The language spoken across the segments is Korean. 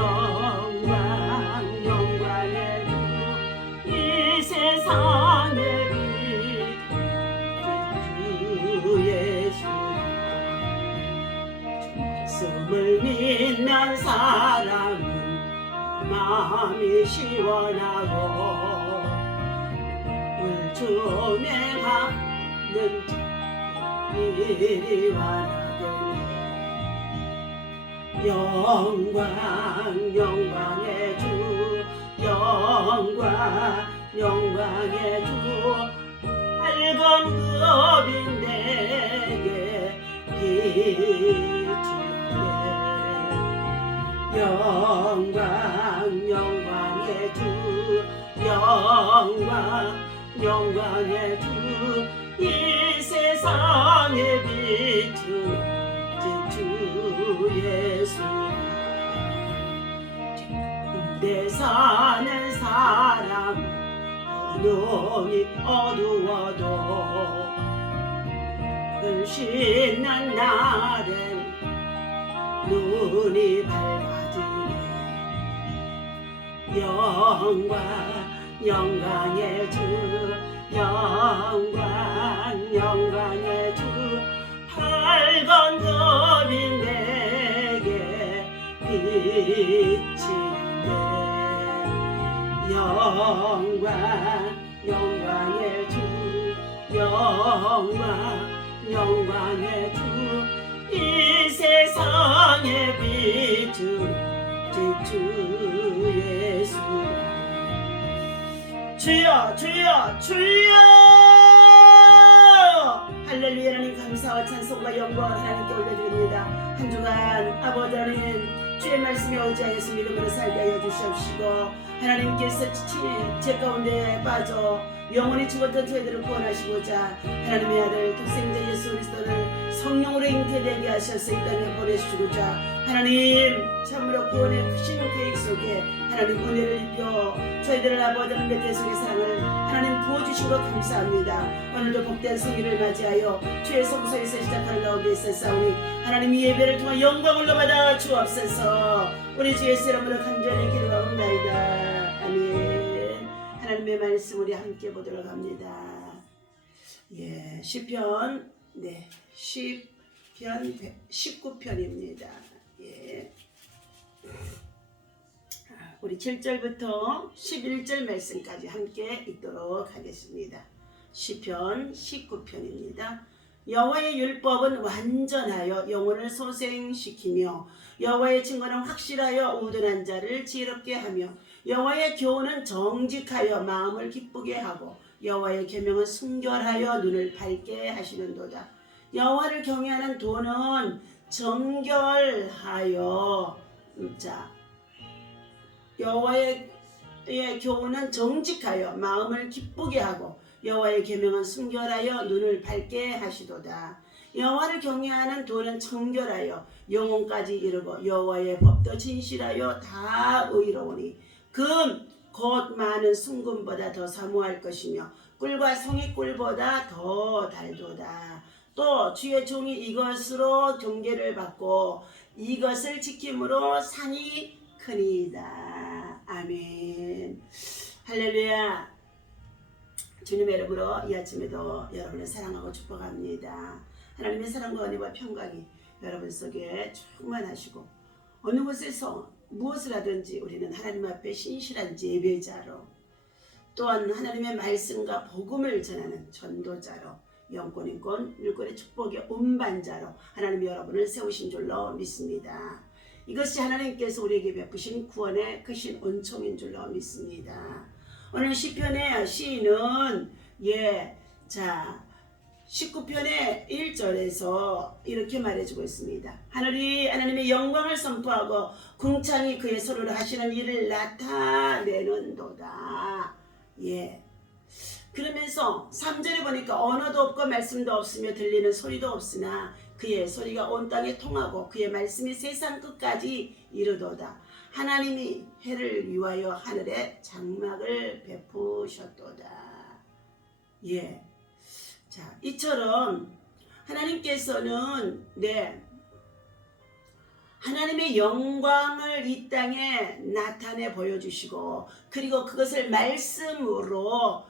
영광 영광의 주 이 세상의 빛 예수 말씀을 믿는 사람은 마음이 시원하고 울주행하는 일이 완하겠네. 영광 영광의 주 영광 영광의 주 밝은 급인 내게 비추네. 영광 영광의 주 영광 영광의 주 이 세상에 비추는 주 예수 내 사는 사람 눈이 어두워도 씻는 날엔 눈이 밝아지네. 영광 영광의 주 영광 영광의 주 밝은 검이 내게 비치네. 영광 영광의 주 영광 영광의 주 이 세상에 비춘 주 예수 주여 주여 주여 할렐루야. 하나님 감사와 찬송과 영광을 하나님께 올려드립니다. 한 주간 아버지 하나님 주의 말씀에 의지하여서 믿음으로 살게 하여 주시옵시고 하나님께서 제 가운데 빠져 영원히 죽었던 저희들을 구원하시고자 하나님의 아들 독생자 예수 그리스도를 성령으로 잉태되게 하셔서 이 땅에 보내주시고자 하나님 참으로 구원의 크신 계획 속에 하나님 은혜를 입혀 저희들을 아버지 하나님의 대속의 사랑을 하나님 부어주시고 감사합니다. 오늘도 복된 성일을 맞이하여 주의 성소에서 시작하는 가운데 있었사오니 하나님 이 예배를 통해 영광을 받아 주옵소서. 우리 주 예수 이름으로 간절히 기도하옵나이다. 아멘. 하나님의 말씀 우리 함께 보도록 합니다. 예, 시편 네, 시편 19편입니다. 예. 우리 7절부터 11절 말씀까지 함께 읽도록 하겠습니다. 시편 19편입니다. 여호와의 율법은 완전하여 영혼을 소생시키며 여호와의 증거는 확실하여 우둔한 자를 지혜롭게 하며 여호와의 교훈은 정직하여 마음을 기쁘게 하고 여호와의 계명은 순결하여 눈을 밝게 하시는도다. 여호와를 경외하는 도는 정결하여 여호와의 교훈은 정직하여 마음을 기쁘게 하고 여호와의 계명은 순결하여 눈을 밝게 하시도다. 여호와를 경외하는 도는 청결하여 영혼까지 이르고 여호와의 법도 진실하여 다 의로우니 금 곧 많은 순금보다 더 사모할 것이며 꿀과 송이꿀보다 더 달도다. 또 주의 종이 이것으로 경계를 받고 이것을 지킴으로 상이 크니이다. 아멘. 할렐루야. 주님의 이름으로 이 아침에도 여러분을 사랑하고 축복합니다. 하나님의 사랑과 은혜와 평강이 여러분 속에 충만하시고 어느 곳에서 무엇을 하든지 우리는 하나님 앞에 신실한 예배자로 또한 하나님의 말씀과 복음을 전하는 전도자로 영권 인권 율권의 축복의 운반자로 하나님이 여러분을 세우신 줄로 믿습니다. 이것이 하나님께서 우리에게 베푸신 구원의 크신 은총인 줄로 믿습니다. 오늘 시편의 시인은 19편의 1절에서 이렇게 말해주고 있습니다. 하늘이 하나님의 영광을 선포하고 궁창이 그의 손으로 하시는 일을 나타내는도다. 그러면서 3절에 보니까 언어도 없고 말씀도 없으며 들리는 소리도 없으나 그의 소리가 온 땅에 통하고 그의 말씀이 세상 끝까지 이르도다. 하나님이 해를 위하여 하늘에 장막을 베푸셨도다. 자, 이처럼 하나님께서는 하나님의 영광을 이 땅에 나타내 보여주시고 그리고 그것을 말씀으로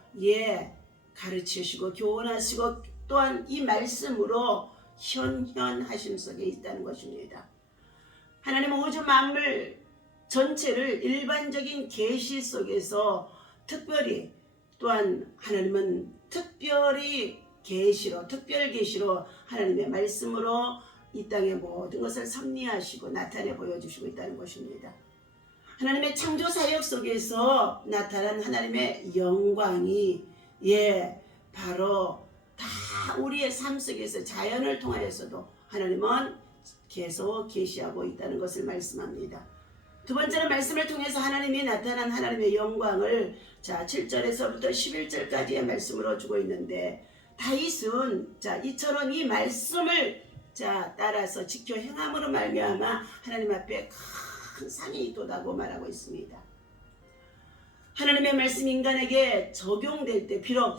가르치시고 교훈하시고 또한 이 말씀으로 현현하심 속에 있다는 것입니다. 하나님은 우주 만물 전체를 일반적인 계시 속에서 특별히 또한 하나님은 특별히 계시로 특별 계시로 하나님의 말씀으로 이 땅의 모든 것을 섭리하시고 나타내 보여주시고 있다는 것입니다. 하나님의 창조 사역 속에서 나타난 하나님의 영광이 바로 다 우리의 삶 속에서 자연을 통하여서도 하나님은 계속 계시하고 있다는 것을 말씀합니다. 두 번째는 말씀을 통해서 하나님이 나타난 하나님의 영광을 7절에서부터 11절까지의 말씀으로 주고 있는데 다윗은 이처럼 이 말씀을 따라서 지켜 행함으로 말미암아 하나님 앞에 큰 상이 있도다고 말하고 있습니다. 하나님의 말씀 인간에게 적용될 때 비록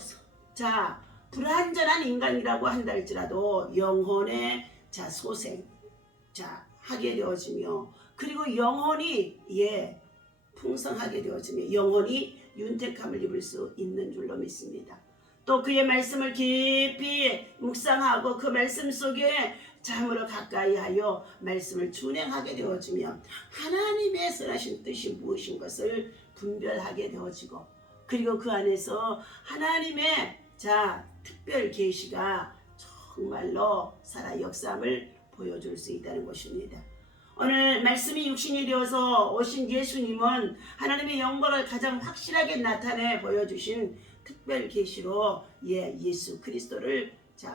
불완전한 인간이라고 한다 할지라도 영혼의 소생 하게 되어지며 그리고 영혼이 풍성하게 되어지며 영혼이 윤택함을 입을 수 있는 줄로 믿습니다. 또 그의 말씀을 깊이 묵상하고 그 말씀 속에 참으로 가까이 하여 말씀을 준행하게 되어지며 하나님의 선하신 뜻이 무엇인 것을 분별하게 되어지고 그리고 그 안에서 하나님의 특별 계시가 정말로 살아 역사함을 보여줄 수 있다는 것입니다. 오늘 말씀이 육신이 되어서 오신 예수님은 하나님의 영광을 가장 확실하게 나타내 보여주신 특별 계시로 예수 그리스도를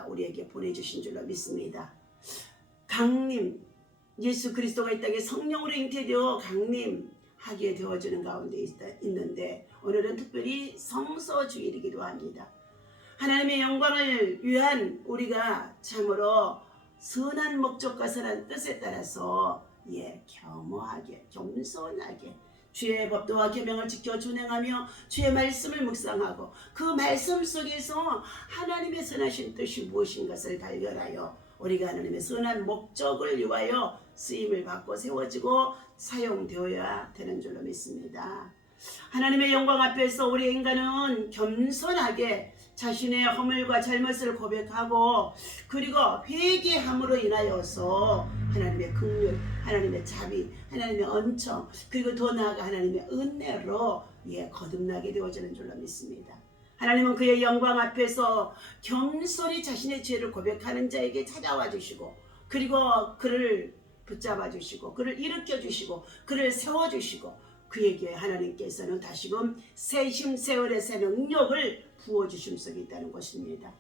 우리에게 보내주신 줄로 믿습니다. 강림 예수 그리스도가 이 땅에 성령으로 잉태되어 강림하게 되어지는 가운데 있는데 오늘은 특별히 성서주일이기도 합니다. 하나님의 영광을 위한 우리가 참으로 선한 목적과 선한 뜻에 따라서 겸허하게 겸손하게 주의 법도와 계명을 지켜 준행하며 주의 말씀을 묵상하고 그 말씀 속에서 하나님의 선하신 뜻이 무엇인 것을 발견하여 우리가 하나님의 선한 목적을 위하여 쓰임을 받고 세워지고 사용되어야 되는 줄로 믿습니다. 하나님의 영광 앞에서 우리 인간은 겸손하게 자신의 허물과 잘못을 고백하고 그리고 회개함으로 인하여서 하나님의 긍휼, 하나님의 자비, 하나님의恩청 그리고 더 나아가 하나님의 은혜로 거듭나게 되어지는 줄로 믿습니다. 하나님은 그의 영광 앞에서 겸손히 자신의 죄를 고백하는 자에게 찾아와 주시고 그리고 그를 붙잡아 주시고 그를 일으켜 주시고 그를 세워 주시고 그에게 하나님께서는 다시금 새힘 새월의 새 능력을 부어주심 속에 있다는 것입니다.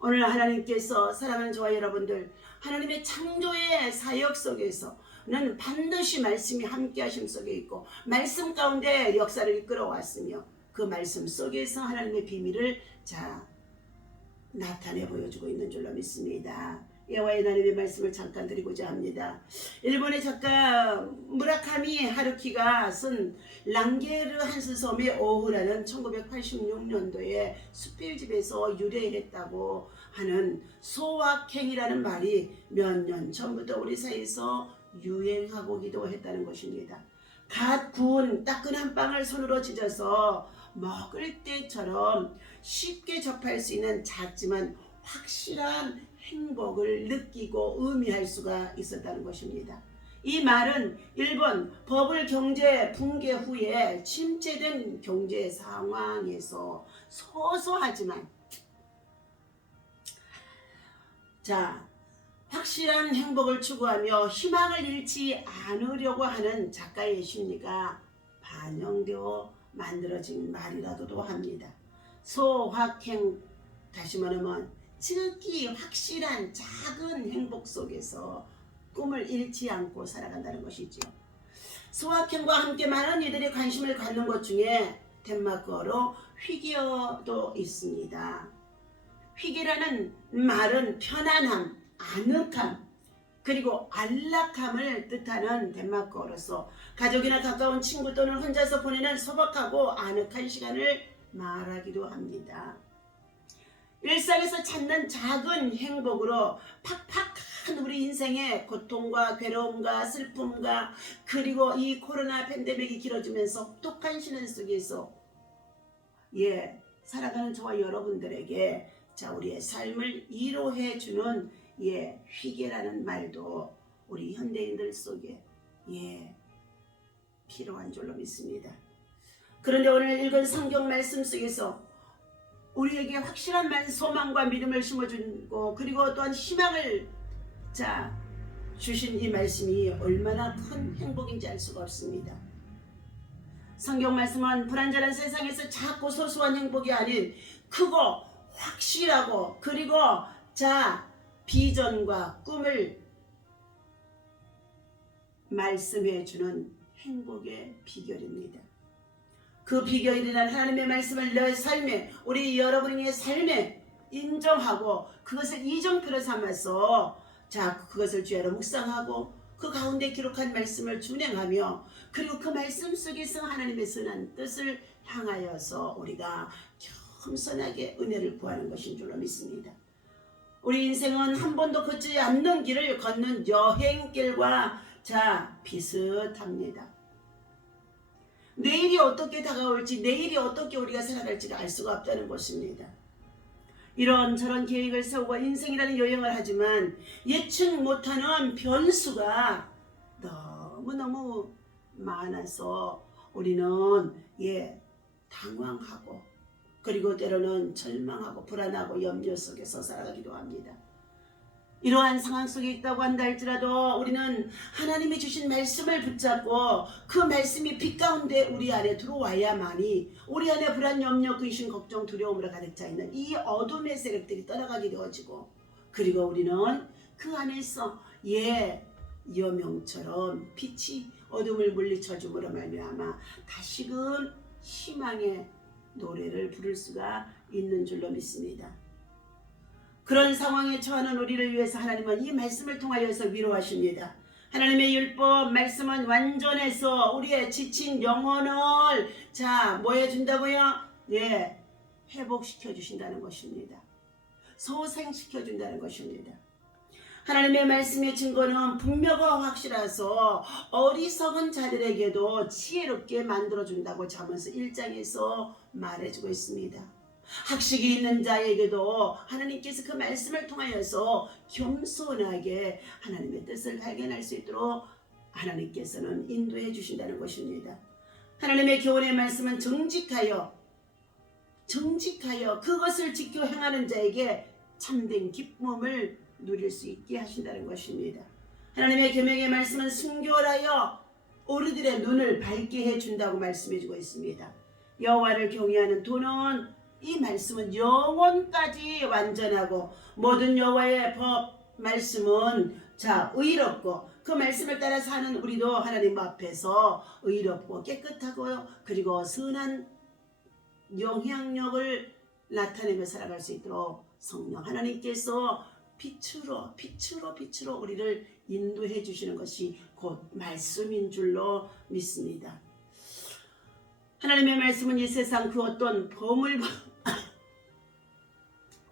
오늘 하나님께서 사랑하는 저와 여러분들 하나님의 창조의 사역 속에서는 반드시 말씀이 함께 하심 속에 있고 말씀 가운데 역사를 이끌어 왔으며 그 말씀 속에서 하나님의 비밀을 나타내 보여주고 있는 줄로 믿습니다. 여호와의 하나님의 말씀을 잠깐 드리고자 합니다. 일본의 작가 무라카미 하루키가 쓴 랑게르 한스섬의 오후라는 1986년도에 수필집에서 유래했다고 하는 소확행이라는 말이 몇 년 전부터 우리 사이에서 유행하고기도 했다는 것입니다. 갓 구운 따끈한 빵을 손으로 찢어서 먹을 때처럼 쉽게 접할 수 있는 작지만 확실한 행복을 느끼고 의미할 수가 있었다는 것입니다. 이 말은 일본 버블 경제 붕괴 후에 침체된 경제 상황에서 소소하지만 확실한 행복을 추구하며 희망을 잃지 않으려고 하는 작가의 심리가 반영되어 만들어진 말이라고도 합니다. 소확행 다시 말하면 지극히 확실한 작은 행복 속에서 꿈을 잃지 않고 살아간다는 것이죠. 소확행과 함께 많은 이들이 관심을 갖는 것 중에 덴마크어로 휘기어도 있습니다. 휘기라는 말은 편안함, 아늑함, 그리고 안락함을 뜻하는 덴마크어로서 가족이나 가까운 친구 또는 혼자서 보내는 소박하고 아늑한 시간을 말하기도 합니다. 일상에서 찾는 작은 행복으로 팍팍 우리 인생의 고통과 괴로움과 슬픔과 그리고 이 코로나 팬데믹이 길어지면서 혹독한 시련 속에서 살아가는 저와 여러분들에게 우리의 삶을 위로해 주는 회개라는 말도 우리 현대인들 속에 필요한 줄로 믿습니다. 그런데 오늘 읽은 성경 말씀 속에서 우리에게 확실한 소망과 믿음을 심어주고 그리고 또한 희망을 주신 이 말씀이 얼마나 큰 행복인지 알 수가 없습니다. 성경 말씀은 불안전한 세상에서 작고 소소한 행복이 아닌 크고 확실하고 그리고 비전과 꿈을 말씀해주는 행복의 비결입니다. 그 비결이란 하나님의 말씀을 내 삶에 우리 여러분의 삶에 인정하고 그것을 이정표로 삼아서 그것을 주야로 묵상하고 그 가운데 기록한 말씀을 준행하며 그리고 그 말씀 속에서 하나님의 선한 뜻을 향하여서 우리가 겸손하게 은혜를 구하는 것인 줄로 믿습니다. 우리 인생은 한 번도 걷지 않는 길을 걷는 여행길과 비슷합니다. 내일이 어떻게 다가올지 내일이 어떻게 우리가 살아갈지가 알 수가 없다는 것입니다. 이런저런 계획을 세우고 인생이라는 여행을 하지만 예측 못하는 변수가 너무너무 많아서 우리는 당황하고 그리고 때로는 절망하고 불안하고 염려 속에서 살아가기도 합니다. 이러한 상황 속에 있다고 한다 할지라도 우리는 하나님이 주신 말씀을 붙잡고 그 말씀이 빛 가운데 우리 안에 들어와야만이 우리 안에 불안, 염려, 근심, 걱정, 두려움으로 가득 차 있는 이 어둠의 세력들이 떠나가게 되어지고 그리고 우리는 그 안에서 여명처럼 빛이 어둠을 물리쳐 줌으로 말미암아 다시금 희망의 노래를 부를 수가 있는 줄로 믿습니다. 그런 상황에 처하는 우리를 위해서 하나님은 이 말씀을 통하여서 위로하십니다. 하나님의 율법 말씀은 완전해서 우리의 지친 영혼을 뭐 해준다고요? 회복시켜 주신다는 것입니다. 소생시켜 준다는 것입니다. 하나님의 말씀의 증거는 분명하고 확실해서 어리석은 자들에게도 지혜롭게 만들어준다고 잠언서 1장에서 말해주고 있습니다. 학식이 있는 자에게도 하나님께서 그 말씀을 통하여서 겸손하게 하나님의 뜻을 발견할 수 있도록 하나님께서는 인도해 주신다는 것입니다. 하나님의 교훈의 말씀은 정직하여 그것을 지켜 행하는 자에게 참된 기쁨을 누릴 수 있게 하신다는 것입니다. 하나님의 계명의 말씀은 순결하여 어른들의 눈을 밝게 해준다고 말씀해주고 있습니다. 여호와를 경외하는 도는 이 말씀은 영원까지 완전하고 모든 여호와의 법 말씀은 의롭고 그 말씀을 따라 사는 우리도 하나님 앞에서 의롭고 깨끗하고요 그리고 선한 영향력을 나타내며 살아갈 수 있도록 성령 하나님께서 빛으로 우리를 인도해 주시는 것이 곧 말씀인 줄로 믿습니다. 하나님의 말씀은 이 세상 그 어떤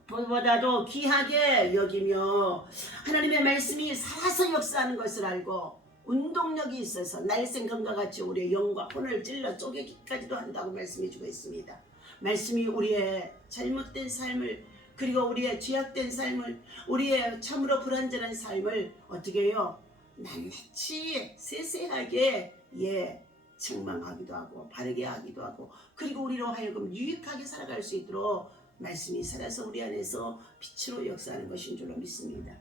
보다도 귀하게 여기며 하나님의 말씀이 살아서 역사하는 것을 알고 운동력이 있어서 날생검과 같이 우리의 영과 혼을 찔러 쪼개기까지도 한다고 말씀해주고 있습니다. 말씀이 우리의 잘못된 삶을 그리고 우리의 죄악된 삶을 우리의 참으로 불완전한 삶을 어떻게 해요? 낱낱이 세세하게 책망하기도 하고 바르게 하기도 하고 그리고 우리로 하여금 유익하게 살아갈 수 있도록 말씀이 살아서 우리 안에서 빛으로 역사하는 것인 줄로 믿습니다.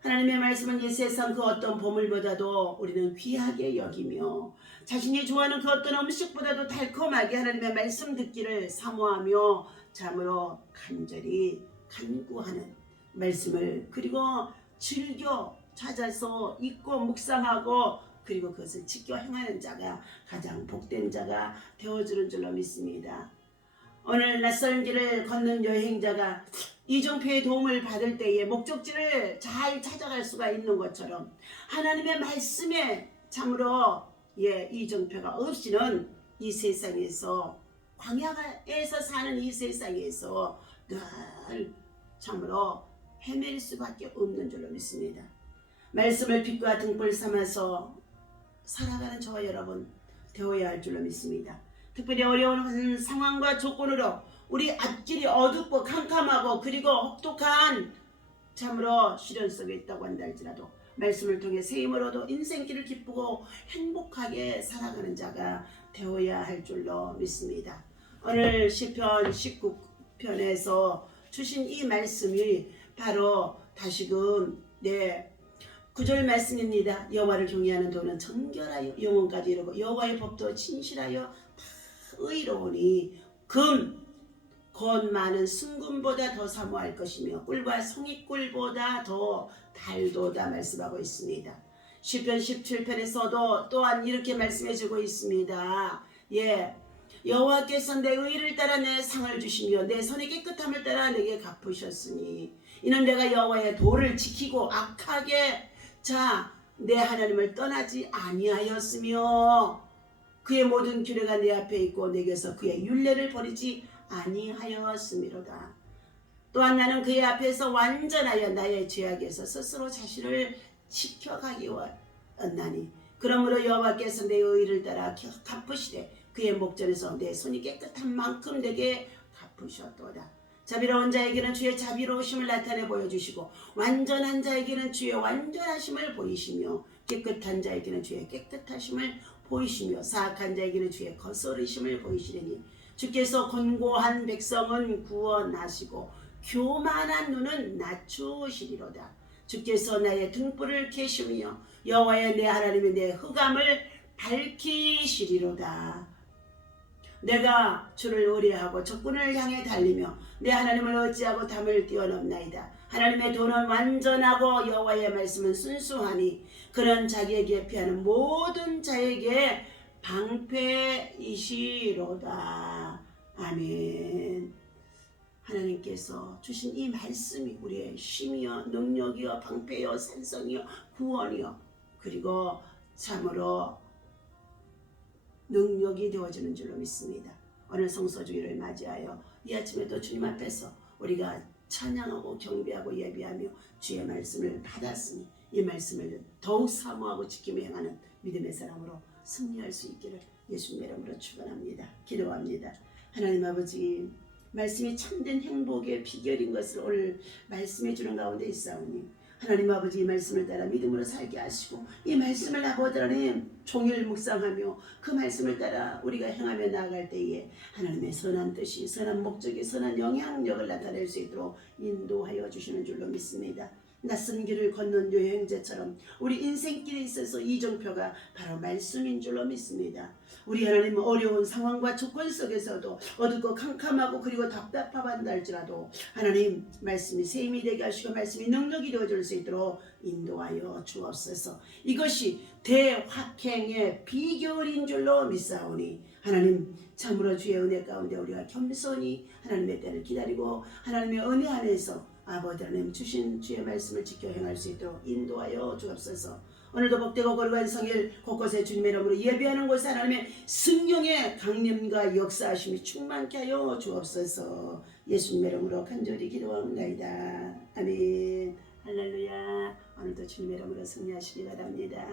하나님의 말씀은 이 세상 그 어떤 보물보다도 우리는 귀하게 여기며 자신이 좋아하는 그 어떤 음식보다도 달콤하게 하나님의 말씀 듣기를 사모하며 참으로 간절히 간구하는 말씀을 그리고 즐겨 찾아서 읽고 묵상하고 그리고 그것을 지켜 행하는 자가 가장 복된 자가 되어주는 줄로 믿습니다. 오늘 낯선 길을 걷는 여행자가 이정표의 도움을 받을 때에 목적지를 잘 찾아갈 수가 있는 것처럼 하나님의 말씀에 참으로 이정표가 없이는 이 세상에서 광야에서 사는 이 세상에서 늘 참으로 헤맬 수밖에 없는 줄로 믿습니다. 말씀을 빛과 등불 삼아서 살아가는 저와 여러분 되어야 할 줄로 믿습니다. 특별히 어려운 상황과 조건으로 우리 앞길이 어둡고 캄캄하고 그리고 혹독한 참으로 시련 속에 있다고 한다 할지라도 말씀을 통해 새 힘을 얻어 인생길을 기쁘고 행복하게 살아가는 자가 되어야 할 줄로 믿습니다. 오늘 시편 19편에서 주신 이 말씀이 바로 다시금 9절 말씀입니다. 여호와를 경외하는 도는 정결하여 영혼까지 이르고 여호와의 법도 진실하여 다 의로우니 곧 많은 순금보다 더 사모할 것이며 꿀과 송이꿀보다 더 달도다 말씀하고 있습니다. 시편 17편에서도 또한 이렇게 말씀해주고 있습니다. 여호와께서 내 의를 따라 내 상을 주시며 내 손의 깨끗함을 따라 내게 갚으셨으니 이는 내가 여호와의 도를 지키고 악하게 내 하나님을 떠나지 아니하였으며 그의 모든 규례가 내 앞에 있고 내게서 그의 율례를 버리지 아니하였음이로다. 또한 나는 그의 앞에서 완전하여 나의 죄악에서 스스로 자신을 지켜가기 원하니 그러므로 여호와께서 내 의를 따라 갚으시되 그의 목전에서 내 손이 깨끗한 만큼 내게 갚으셨도다. 자비로운 자에게는 주의 자비로우심을 나타내 보여주시고 완전한 자에게는 주의 완전하심을 보이시며 깨끗한 자에게는 주의 깨끗하심을 보이시며 사악한 자에게는 주의 거스르심을 보이시리니 주께서 곤고한 백성은 구원하시고 교만한 눈은 낮추시리로다. 주께서 나의 등불을 켜시며 여호와의 내 하나님의 내 흑암을 밝히시리로다. 내가 주를 의뢰하고 적군을 향해 달리며 내 하나님을 어찌하고 담을 뛰어넘나이다. 하나님의 도는 완전하고 여호와의 말씀은 순수하니 그는 자기에게 피하는 모든 자에게 방패이시로다. 아멘. 하나님께서 주신 이 말씀이 우리의 힘이요 능력이요 방패요 산성이요 구원이요 그리고 참으로 능력이 되어지는 줄로 믿습니다. 오늘 성서주기를 맞이하여 이 아침에도 주님 앞에서 우리가 찬양하고 경배하고 예배하며 주의 말씀을 받았으니 이 말씀을 더욱 사모하고 지키며 행하는 믿음의 사람으로 승리할 수 있기를 예수님의 이름으로 축원합니다. 기도합니다. 하나님 아버지 말씀이 참된 행복의 비결인 것을 오늘 말씀해 주는 가운데 있사오니 하나님 아버지 이 말씀을 따라 믿음으로 살게 하시고 이 말씀을 아버지 하나님 종일 묵상하며 그 말씀을 따라 우리가 행하며 나아갈 때에 하나님의 선한 뜻이 선한 목적이 선한 영향력을 나타낼 수 있도록 인도하여 주시는 줄로 믿습니다. 낯선 길을 걷는 여행자처럼 우리 인생길에 있어서 이정표가 바로 말씀인 줄로 믿습니다. 우리 하나님 어려운 상황과 조건 속에서도 어둡고 캄캄하고 그리고 답답하다 할지라도 하나님 말씀이 새 힘이 되게 하시고 말씀이 능력이 되어줄 수 있도록 인도하여 주옵소서. 이것이 대확행의 비결인 줄로 믿사오니 하나님 참으로 주의 은혜 가운데 우리가 겸손히 하나님의 때를 기다리고 하나님의 은혜 안에서 아버지 하나님 주신 주의 말씀을 지켜 행할 수 있도록 인도하여 주옵소서. 오늘도 복되고 거룩한 성일 곳곳에 주님의 이름으로 예배하는 곳에 하나님의 성령의 강림과 역사하심이 충만케 하여 주옵소서. 예수님의 이름으로 간절히 기도합니다. 아멘. 할렐루야. 오늘도 주님의 이름으로 승리하시기 바랍니다.